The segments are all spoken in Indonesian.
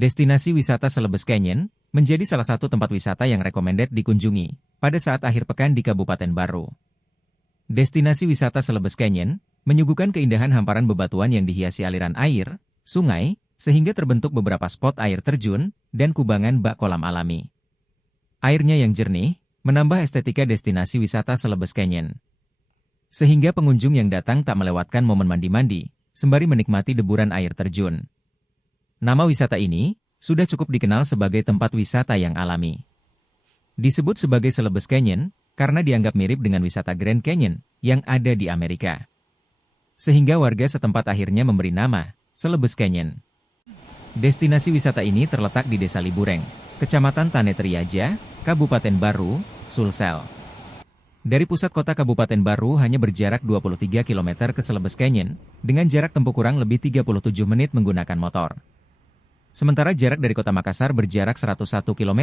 Destinasi wisata Celebes Canyon menjadi salah satu tempat wisata yang recommended dikunjungi pada saat akhir pekan di Kabupaten Baru. Destinasi wisata Celebes Canyon menyuguhkan keindahan hamparan bebatuan yang dihiasi aliran air, sungai, sehingga terbentuk beberapa spot air terjun dan kubangan bak kolam alami. Airnya yang jernih menambah estetika destinasi wisata Celebes Canyon, sehingga pengunjung yang datang tak melewatkan momen mandi-mandi sembari menikmati deburan air terjun. Nama wisata ini sudah cukup dikenal sebagai tempat wisata yang alami. Disebut sebagai Celebes Canyon karena dianggap mirip dengan wisata Grand Canyon yang ada di Amerika. Sehingga warga setempat akhirnya memberi nama Celebes Canyon. Destinasi wisata ini terletak di Desa Libureng, Kecamatan Tanetriaja, Kabupaten Baru, Sulsel. Dari pusat kota Kabupaten Baru hanya berjarak 23 km ke Celebes Canyon, dengan jarak tempuh kurang lebih 37 menit menggunakan motor. Sementara jarak dari kota Makassar berjarak 101 km,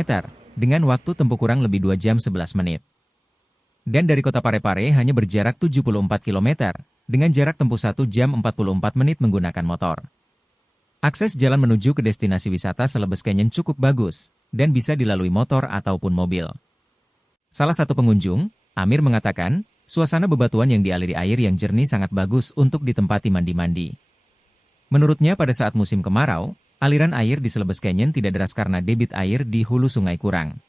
dengan waktu tempuh kurang lebih 2 jam 11 menit. Dan dari kota Parepare hanya berjarak 74 km, dengan jarak tempuh 1 jam 44 menit menggunakan motor. Akses jalan menuju ke destinasi wisata Celebes Canyon cukup bagus, dan bisa dilalui motor ataupun mobil. Salah satu pengunjung, Amir mengatakan, suasana bebatuan yang dialiri air yang jernih sangat bagus untuk ditempati mandi-mandi. Menurutnya pada saat musim kemarau, aliran air di Celebes Canyon tidak deras karena debit air di hulu sungai kurang.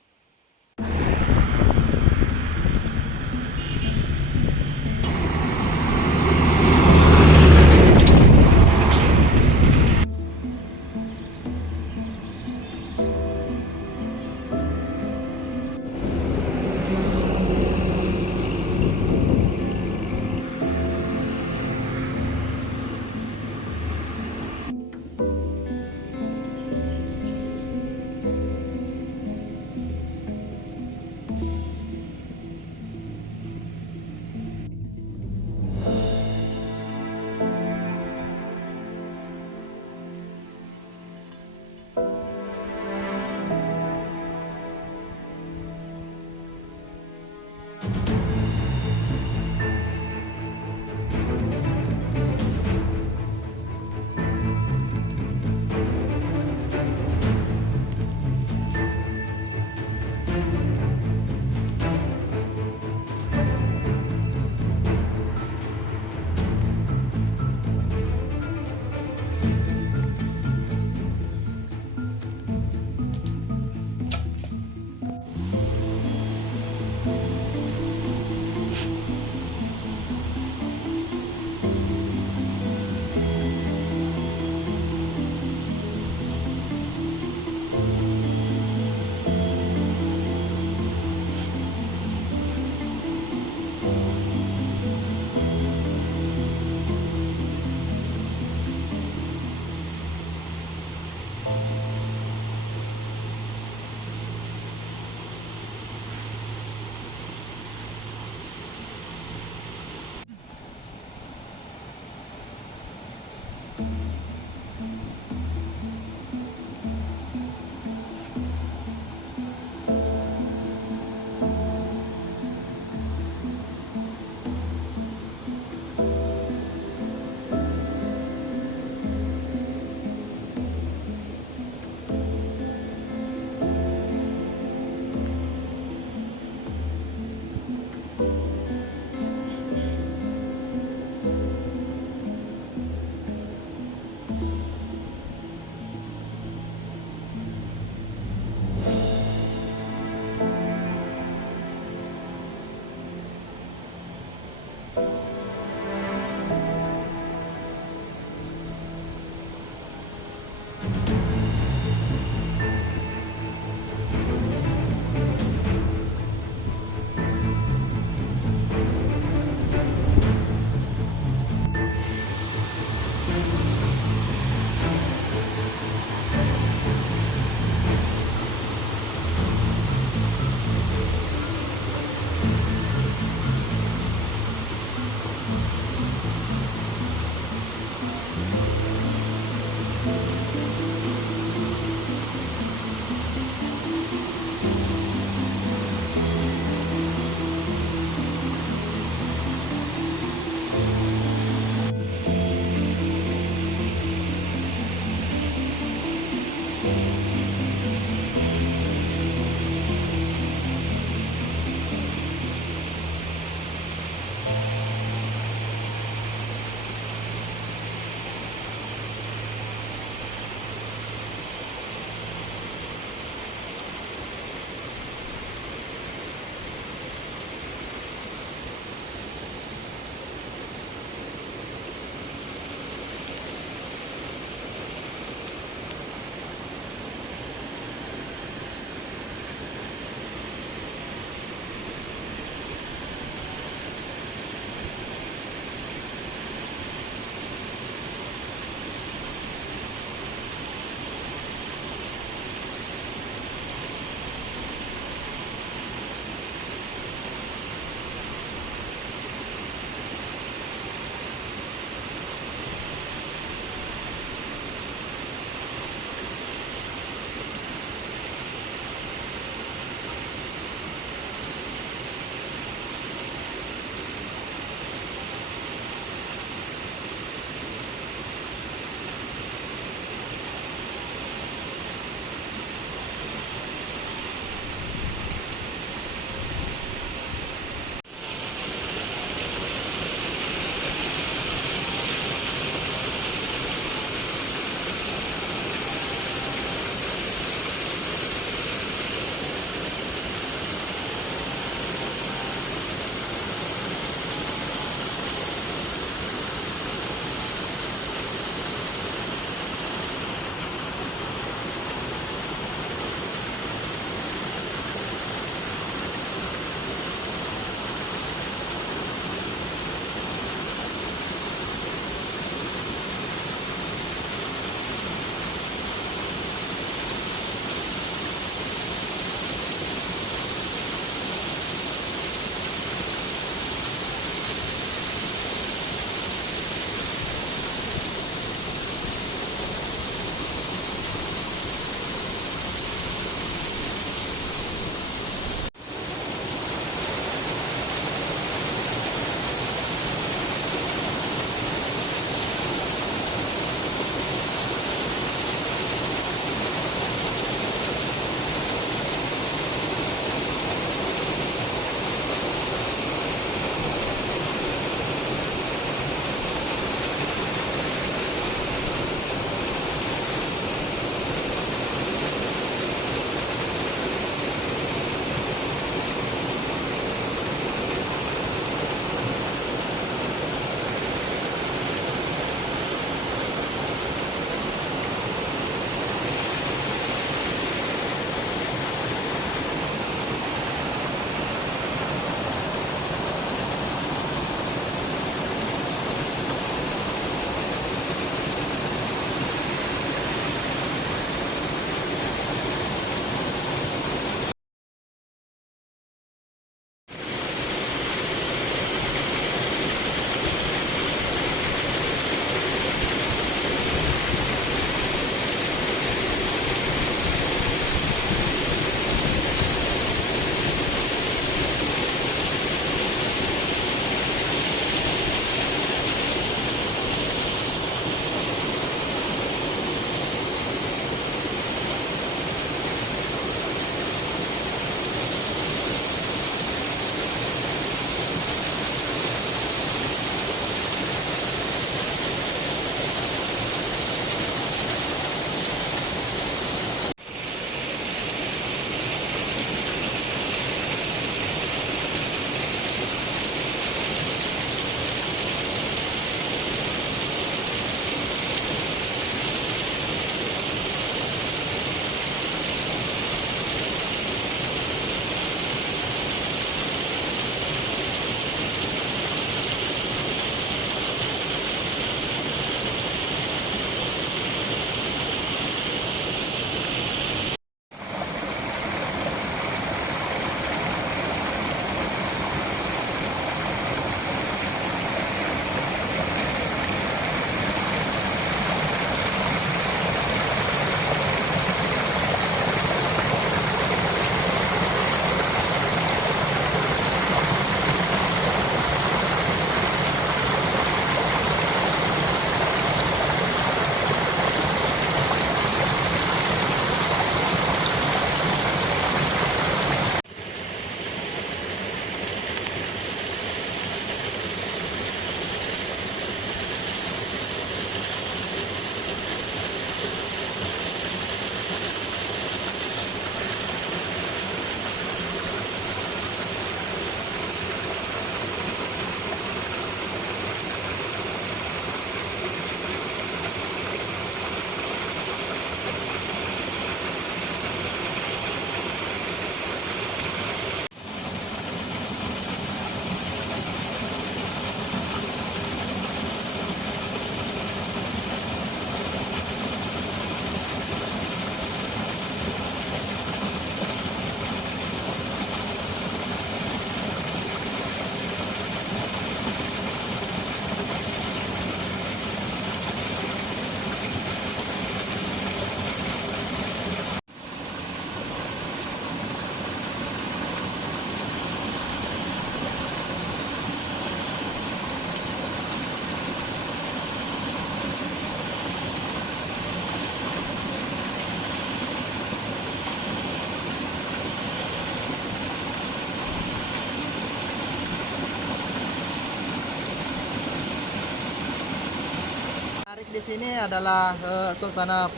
di sini adalah suasana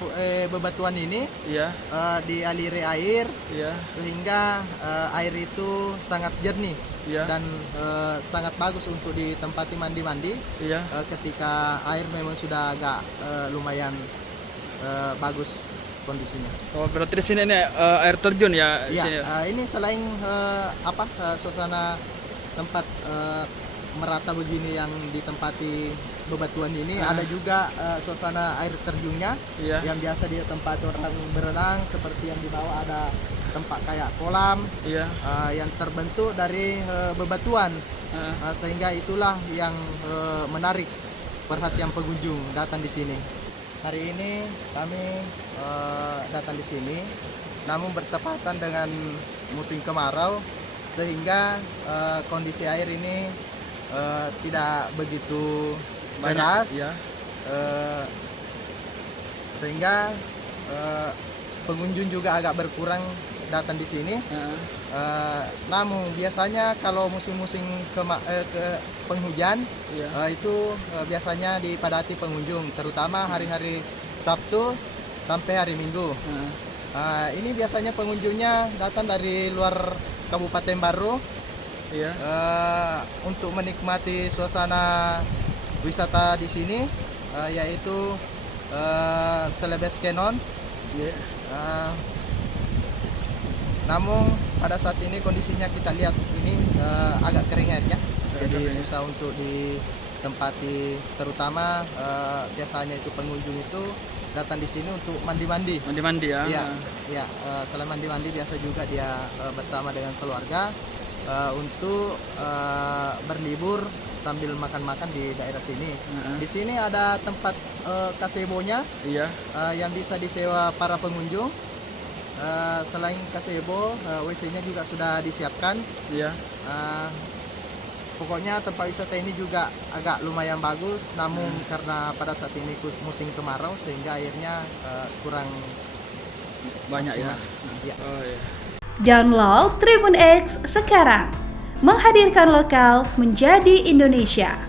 bebatuan ini Iya, dialiri air iya, sehingga air itu sangat jernih iya, dan sangat bagus untuk ditempati mandi-mandi iya. ketika air memang sudah agak lumayan bagus kondisinya. Oh, berarti di sini ini air terjun ya? Di Ya, sini. ini selain suasana tempat merata begini yang ditempati bebatuan ini, ada juga suasana air terjunnya Iya, yang biasa ditempati orang berenang, seperti yang di bawah ada tempat kayak kolam iya. yang terbentuk dari bebatuan. Sehingga itulah yang menarik perhatian pengunjung datang di sini. Hari ini kami datang di sini, namun bertepatan dengan musim kemarau, sehingga kondisi air ini tidak begitu deras, Iya. sehingga pengunjung juga agak berkurang datang di sini. Namun biasanya kalau musim-musim penghujan, Iya. itu biasanya dipadati pengunjung, terutama hari-hari Sabtu sampai hari Minggu. Ini biasanya pengunjungnya datang dari luar Kabupaten Baru Iya. untuk menikmati suasana wisata di sini, yaitu Celebes Canyon. Iya. Namun pada saat ini kondisinya kita lihat ini agak kering airnya, jadi kering. susah untuk ditempati, terutama biasanya itu pengunjung itu datang di sini untuk mandi-mandi. Mandi-mandi ya. Iya, iya. Selain mandi-mandi, biasa juga dia bersama dengan keluarga untuk berlibur sambil makan-makan di daerah sini. Di sini ada tempat gazebo-nya Iya. yang bisa disewa para pengunjung. Selain gazebo, WC-nya juga sudah disiapkan. Iya. Pokoknya tempat wisata ini juga agak lumayan bagus, namun karena pada saat ini musim kemarau sehingga airnya kurang Banyak ya. maksimal. Ya. Oh iya. Download Tribun X sekarang, menghadirkan lokal menjadi Indonesia.